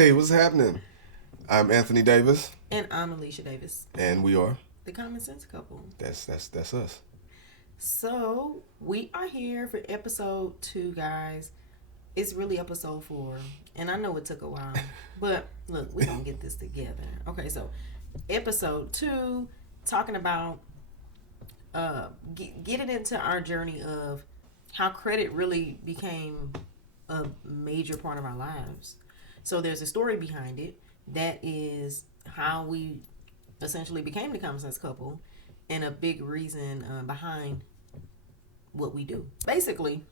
Hey, what's happening? I'm Anthony Davis, And I'm Aleisha Davis, and we are. the Common Sense Couple. That's us. So we are here for episode 2, guys. It's really episode 4, and I know it took a while, but look, we're gonna get this together. Okay, so episode 2, talking about getting into our journey of how credit really became a major part of our lives. So there's a story behind it that is how we essentially became the Common Sense Couple, and a big reason behind what we do. Basically,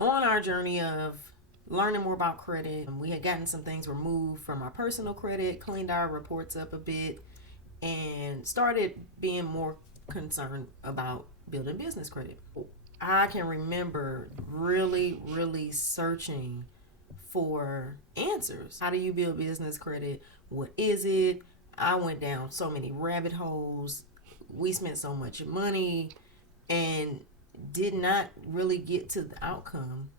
on our journey of learning more about credit, we had gotten some things removed from our personal credit, cleaned our reports up a bit, and started being more concerned about building business credit. I can remember really searching for answers. How do you build business credit? What is it? I went down so many rabbit holes. We spent so much money and did not really get to the outcome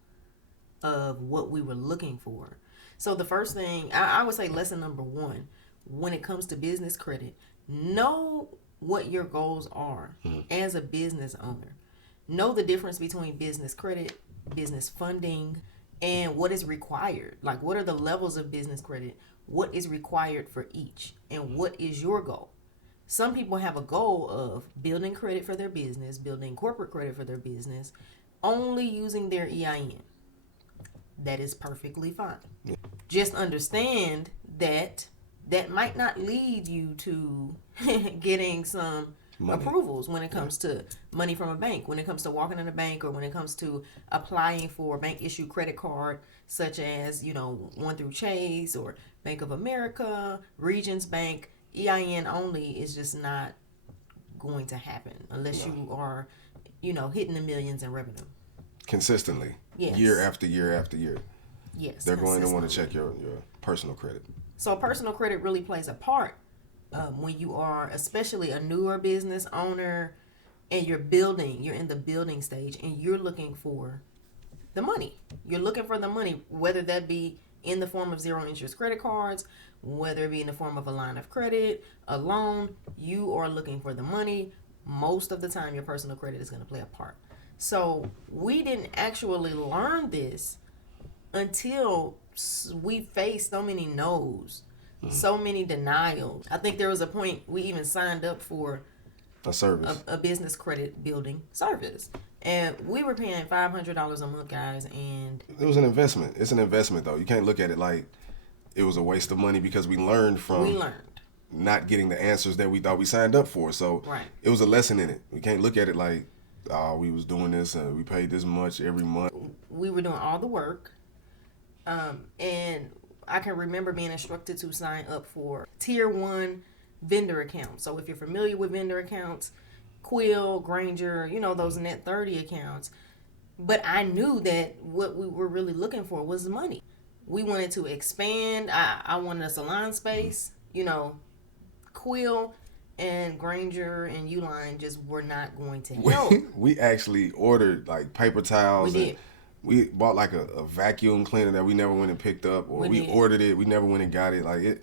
of what we were looking for. So the first thing, I would say lesson number 1, when it comes to business credit, know what your goals are as a business owner. Know the difference between business credit, business funding, and what is required. Like, what are the levels of business credit? What is required for each? And what is your goal? Some people have a goal of building credit for their business, building corporate credit for their business, only using their EIN. That is perfectly fine. Just understand that that might not lead you to getting some approvals when it comes to money from a bank, when it comes to walking in a bank, or when it comes to applying for a bank issue credit card, such as, one through Chase or Bank of America, Regions Bank. EIN only is just not going to happen unless you are, hitting the millions in revenue. Consistently. Yes. Year after year after year. Yes. They're going to want to check your personal credit. So personal credit really plays a part when you are especially a newer business owner and you're in the building stage and you're looking for the money. You're looking for the money, whether that be in the form of zero interest credit cards, whether it be in the form of a line of credit, a loan. You are looking for the money. Most of the time, your personal credit is going to play a part. So we didn't actually learn this until we faced so many no's, so many denials. I think there was a point we even signed up for a service, a business credit building service. And we were paying $500 a month, guys, and it was an investment. It's an investment, though. You can't look at it like it was a waste of money because we learned not getting the answers that we thought we signed up for. So It was a lesson in it. We can't look at it like, we was doing this and we paid this much every month. We were doing all the work. And I can remember being instructed to sign up for Tier 1 vendor accounts. So if you're familiar with vendor accounts, Quill, Granger, those Net 30 accounts. But I knew that what we were really looking for was money. We wanted to expand. I wanted a salon space. Quill and Granger and Uline just were not going to help. We actually ordered like paper towels. We did. We bought like a vacuum cleaner that we never went and picked up, or we ordered it. We never went and got it. Like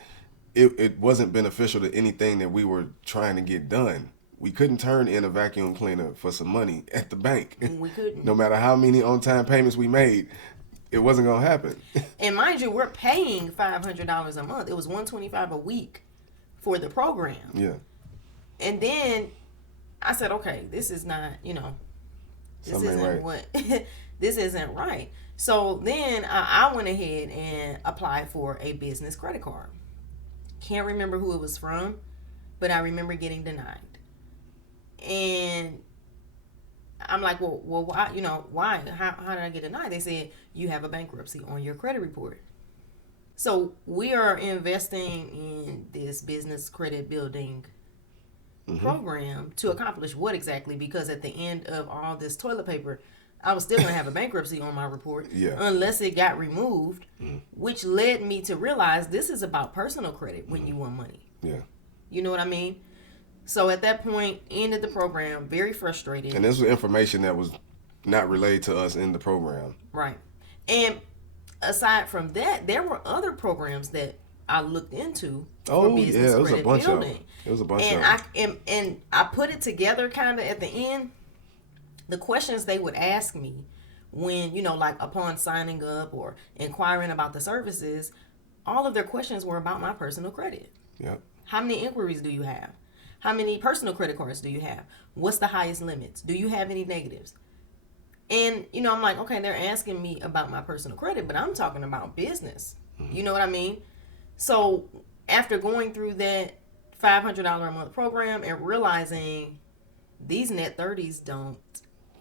it wasn't beneficial to anything that we were trying to get done. We couldn't turn in a vacuum cleaner for some money at the bank. We couldn't. No matter how many on-time payments we made, it wasn't going to happen. And mind you, we're paying $500 a month. It was $125 a week for the program. Yeah. And then I said, okay, this is not, this isn't right. This isn't right. So then I went ahead and applied for a business credit card. Can't remember who it was from, but I remember getting denied. And I'm like, well, why? Why? How did I get denied? They said, you have a bankruptcy on your credit report. So we are investing in this business credit building program to accomplish what exactly? Because at the end of all this toilet paper, I was still going to have a bankruptcy on my report unless it got removed, which led me to realize this is about personal credit when you want money. Yeah. You know what I mean? So at that point, ended the program, very frustrated. And this was information that was not relayed to us in the program. Right. And aside from that, there were other programs that I looked into for business credit building. It was a bunch and of them. And I put it together kind of at the end. The questions they would ask me when, like upon signing up or inquiring about the services, all of their questions were about my personal credit. Yep. How many inquiries do you have? How many personal credit cards do you have? What's the highest limits? Do you have any negatives? And, I'm like, okay, they're asking me about my personal credit, but I'm talking about business. Mm-hmm. You know what I mean? So after going through that $500 a month program and realizing these net 30s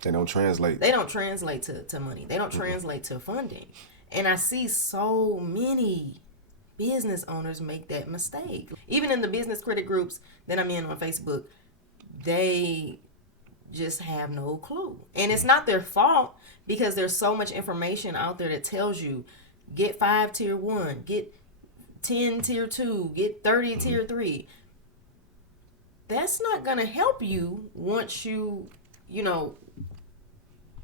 They don't translate. They don't translate to money. They don't translate to funding. And I see so many business owners make that mistake. Even in the business credit groups that I'm in on Facebook, they just have no clue. And it's not their fault because there's so much information out there that tells you get 5 tier 1, get 10 tier 2, get 30 tier 3. That's not going to help you once you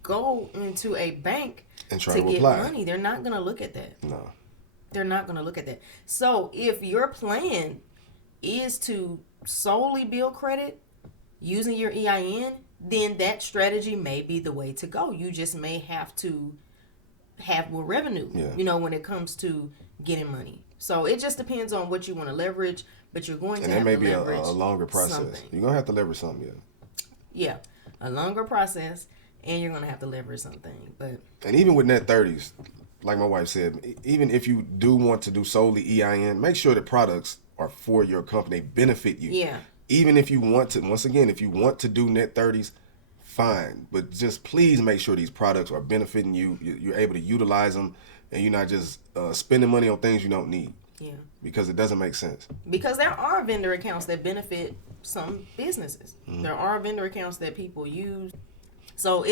go into a bank and try to to get apply money. They're not going to look at that. No. They're not going to look at that. So if your plan is to solely build credit using your EIN, then that strategy may be the way to go. You just may have to have more revenue, when it comes to getting money. So it just depends on what you want to leverage, but you're going to have to leverage And that may be a longer process. Something. You're going to have to leverage something, Yeah, a longer process, and you're going to have to leverage something. And even with net 30s, like my wife said, even if you do want to do solely EIN, make sure the products are for your company, benefit you. Yeah. Even if you want to, once again, if you want to do net 30s, fine. But just please make sure these products are benefiting you. You're able to utilize them, and you're not just spending money on things you don't need. Yeah. Because it doesn't make sense. Because there are vendor accounts that benefit some businesses. Mm-hmm. There are vendor accounts that people use. So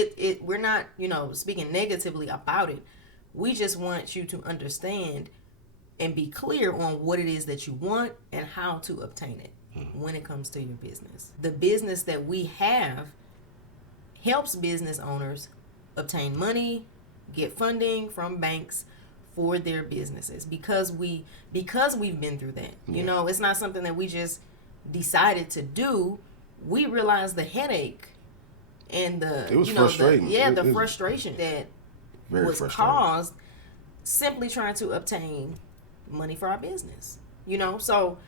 we're not, speaking negatively about it. We just want you to understand and be clear on what it is that you want and how to obtain it when it comes to your business. The business that we have helps business owners obtain money, get funding from banks for their businesses because we've been through that. Yeah. It's not something that we just decided to do. We realized the headache and it was frustrating. The frustration that was caused simply trying to obtain money for our business. So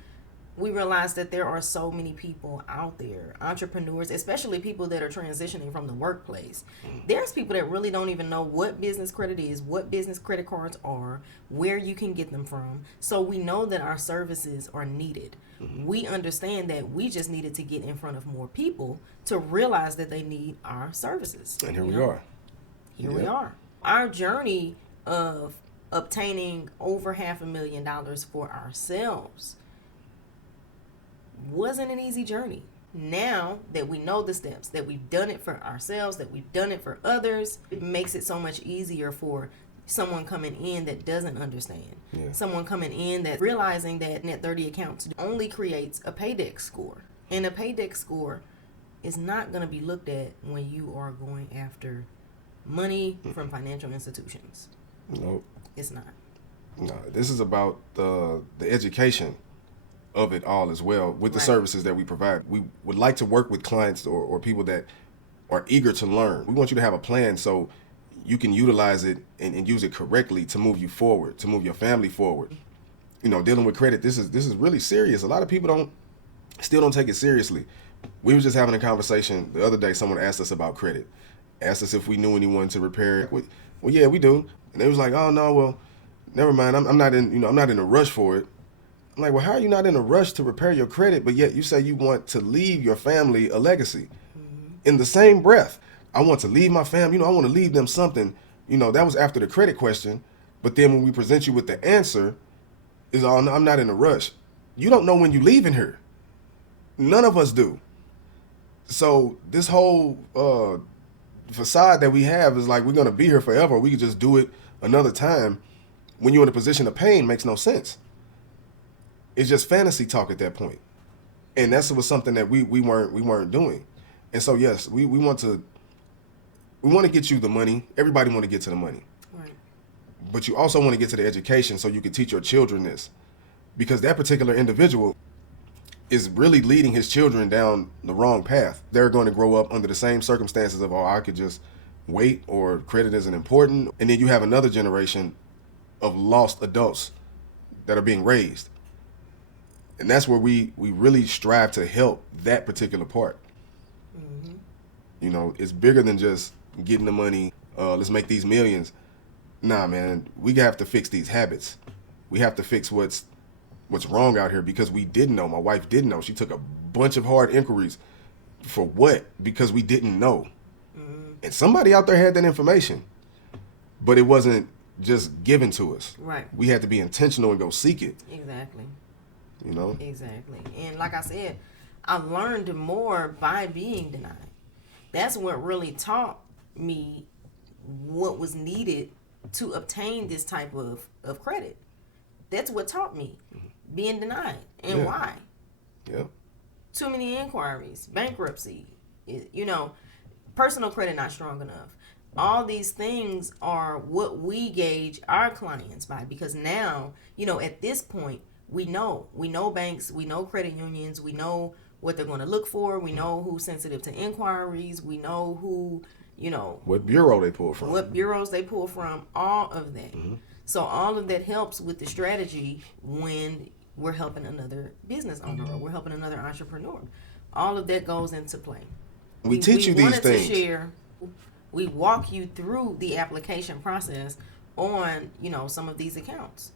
we realized that there are so many people out there, entrepreneurs, especially people that are transitioning from the workplace. There's people that really don't even know what business credit is, what business credit cards are, where you can get them from. So we know that our services are needed. Mm-hmm. We understand that we just needed to get in front of more people to realize that they need our services. And here we are. Here we are. Our journey of obtaining over $500,000 for ourselves wasn't an easy journey. Now that we know the steps, that we've done it for ourselves, that we've done it for others, it makes it so much easier for someone coming in that doesn't understand. Yeah. Someone coming in that realizing that net 30 accounts only creates a paydex score. And a paydex score is not going to be looked at when you are going after money from financial institutions. Nope. It's not. No, this is about the education of it all as well with the services that we provide. We would like to work with clients or people that are eager to learn. We want you to have a plan so you can utilize it and use it correctly to move you forward, to move your family forward. Dealing with credit, this is really serious. A lot of people still don't take it seriously. We were just having a conversation the other day. Someone asked us about credit, asked us if we knew anyone to repair it. Well, yeah, we do. And they was like, oh no, well, never mind. I'm not in a rush for it. I'm like, well, how are you not in a rush to repair your credit, but yet you say you want to leave your family a legacy? Mm-hmm. In the same breath, I want to leave my family, I want to leave them something. That was after the credit question. But then when we present you with the answer, is oh, no, I'm not in a rush. You don't know when you're leaving here. None of us do. So this whole facade that we have is like we're going to be here forever. We could just do it another time. When you're in a position of pain, makes no sense. It's just fantasy talk at that point. And that was something that we weren't doing. And so yes, we want to get you the money. Everybody want to get to the money. Right. But you also want to get to the education so you can teach your children this. Because that particular individual is really leading his children down the wrong path. They're going to grow up under the same circumstances of, I could just wait, or credit isn't important. And then you have another generation of lost adults that are being raised. And that's where we really strive to help that particular part. Mm-hmm. It's bigger than just getting the money, let's make these millions. Nah, man, we have to fix these habits. We have to fix what's wrong out here, because we didn't know. My wife didn't know. She took a bunch of hard inquiries. For what? Because we didn't know. Mm-hmm. And somebody out there had that information, but it wasn't just given to us. Right. We had to be intentional and go seek it. Exactly. Exactly. And like I said, I learned more by being denied. That's what really taught me what was needed to obtain this type of credit. That's what taught me being denied and why. Yeah. Too many inquiries, bankruptcy, personal credit not strong enough. All these things are what we gauge our clients by, because now, at this point, we know banks, we know credit unions, we know what they're going to look for, we know who's sensitive to inquiries, we know who, what bureau they pull from. What bureaus they pull from, all of that. Mm-hmm. So all of that helps with the strategy when we're helping another business owner or we're helping another entrepreneur. All of that goes into play. We teach you these things. We walk you through the application process on, some of these accounts.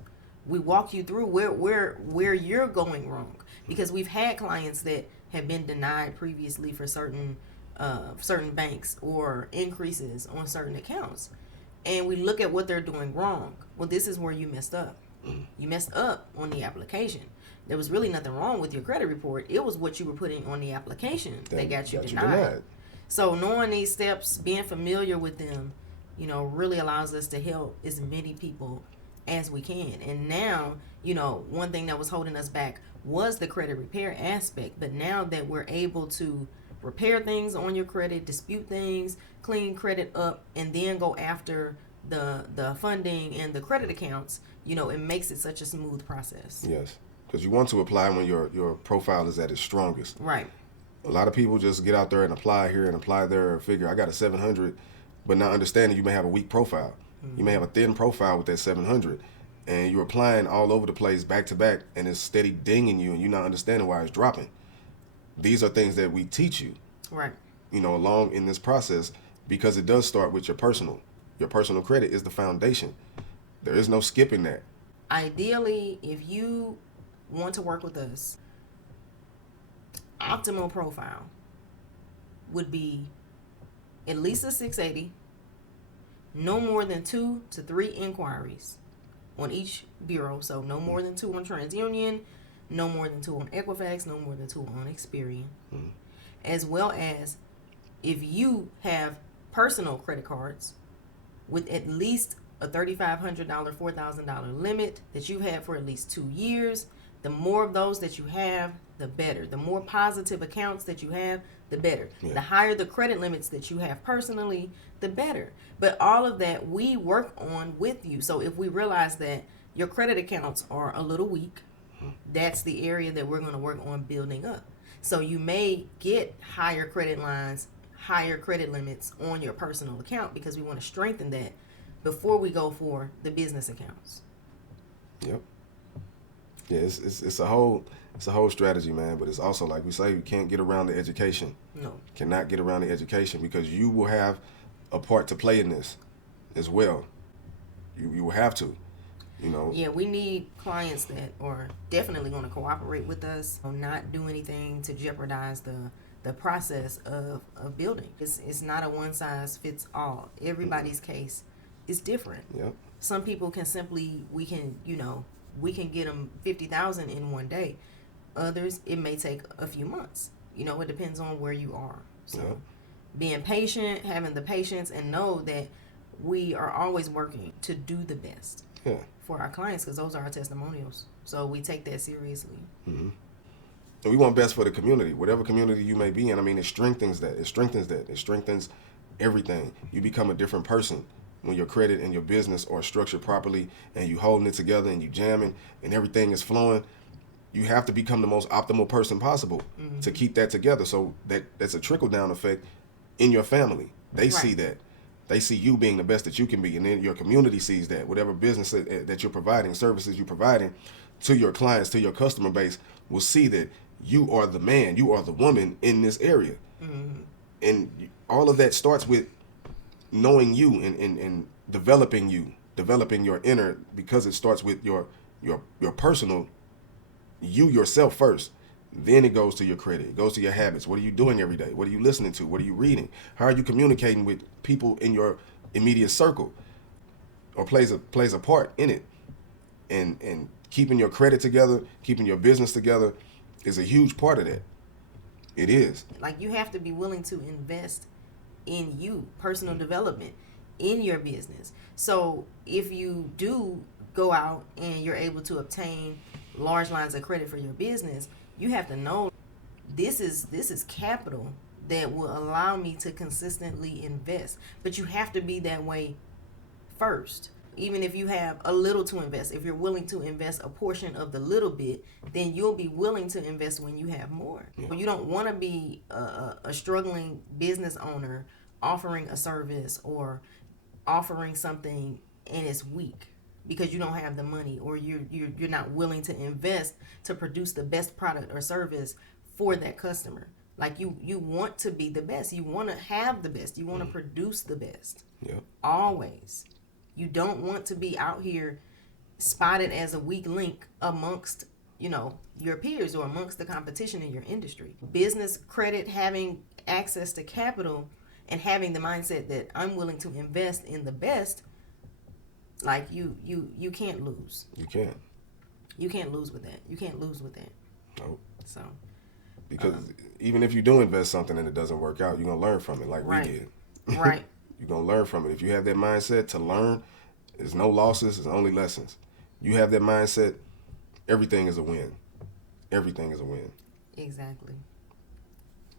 We walk you through where you're going wrong, because we've had clients that have been denied previously for certain banks or increases on certain accounts, and we look at what they're doing wrong. Well, this is where you messed up. You messed up on the application. There was really nothing wrong with your credit report. It was what you were putting on the application that got you denied. So knowing these steps, being familiar with them, really allows us to help as many people as we can. And now, one thing that was holding us back was the credit repair aspect. But now that we're able to repair things on your credit, dispute things, clean credit up, and then go after the funding and the credit accounts, it makes it such a smooth process. Yes, because you want to apply when your profile is at its strongest. Right. A lot of people just get out there and apply here and apply there, figure I got a 700, but not understanding you may have a weak profile. Mm-hmm. You may have a thin profile with that 700, and you're applying all over the place back to back, and it's steady dinging you, and you're not understanding why it's dropping. These are things that we teach you, right? Along in this process, because it does start with your personal. Your personal credit is the foundation. There is no skipping that. Ideally, if you want to work with us, optimal profile would be at least a 680, no more than 2 to 3 inquiries on each bureau. So no more than 2 on TransUnion, no more than 2 on Equifax, no more than 2 on Experian. Mm-hmm. As well as if you have personal credit cards with at least a $3,500, $4,000 limit that you've had for at least 2 years, the more of those that you have, the better. The more positive accounts that you have, the better. Yeah. The higher the credit limits that you have personally, the better. But all of that we work on with you. So if we realize that your credit accounts are a little weak, that's the area that we're going to work on building up. So you may get higher credit lines, higher credit limits on your personal account, because we want to strengthen that before we go for the business accounts. Yep. Yeah, it's a whole strategy, man. But it's also, like we say, you can't get around the education. No. Cannot get around the education, because you will have a part to play in this as well. You will have to. Yeah, we need clients that are definitely going to cooperate with us, not do anything to jeopardize the process of building. It's not a one size fits all. Everybody's case is different. Yep. Some people can we can get them 50,000 in one day. Others, it may take a few months. It depends on where you are. So being patient, having the patience, and know that we are always working to do the best for our clients, because those are our testimonials. So we take that seriously. Mm-hmm. And we want best for the community, whatever community you may be in. I mean, it strengthens that. It strengthens everything. You become a different person when your credit and your business are structured properly and you holding it together and you jamming and everything is flowing, you have to become the most optimal person possible to keep that together. So that's a trickle down effect in your family. They see that. They see you being the best that you can be, and then your community sees that. Whatever business that you're providing, services you're providing to your clients, to your customer base, will see that you are the man, you are the woman in this area. And all of that starts with knowing you and developing your inner, because it starts with your personal, you yourself first. Then it goes to your credit. It goes to your habits. What are you doing every day? What are you listening to? What are you reading? How are you communicating with people in your immediate circle? Or plays a part in it. And keeping your credit together, keeping your business together is a huge part of that. It is. Like, you have to be willing to invest in you, personal development, in your business. So if you do go out and you're able to obtain large lines of credit for your business, you have to know this is capital that will allow me to consistently invest. But you have to be that way first. Even if you have a little to invest, if you're willing to invest a portion of the little bit, then you'll be willing to invest when you have more. Yeah. You don't want to be a struggling business owner offering a service or offering something and it's weak because you don't have the money, or you're not willing to invest to produce the best product or service for that customer. Like, you want to be the best. You want to have the best. You want to produce the best. Yep. Always. You don't want to be out here spotted as a weak link amongst, your peers or amongst the competition in your industry. Business credit, having access to capital, and having the mindset that I'm willing to invest in the best, like, you can't lose. You can't. You can't lose with that. You can't lose with that. Nope. So. Because even if you do invest something and it doesn't work out, you're going to learn from it like we did. Right. You're going to learn from it. If you have that mindset to learn, there's no losses, there's only lessons. You have that mindset, everything is a win. Everything is a win. Exactly.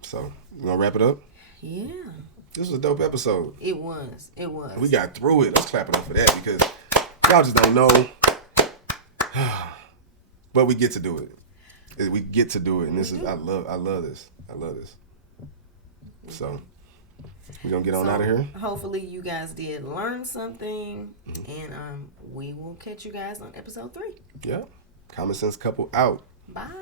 So, you going to wrap it up? Yeah. This was a dope episode. It was. We got through it. Let's clap it up for that, because y'all just don't know. But we get to do it. We get to do it. And this is, I love this. I love this. So, we're going to get on out of here. Hopefully you guys did learn something. And we will catch you guys on episode 3. Yeah. Common Sense Couple out. Bye.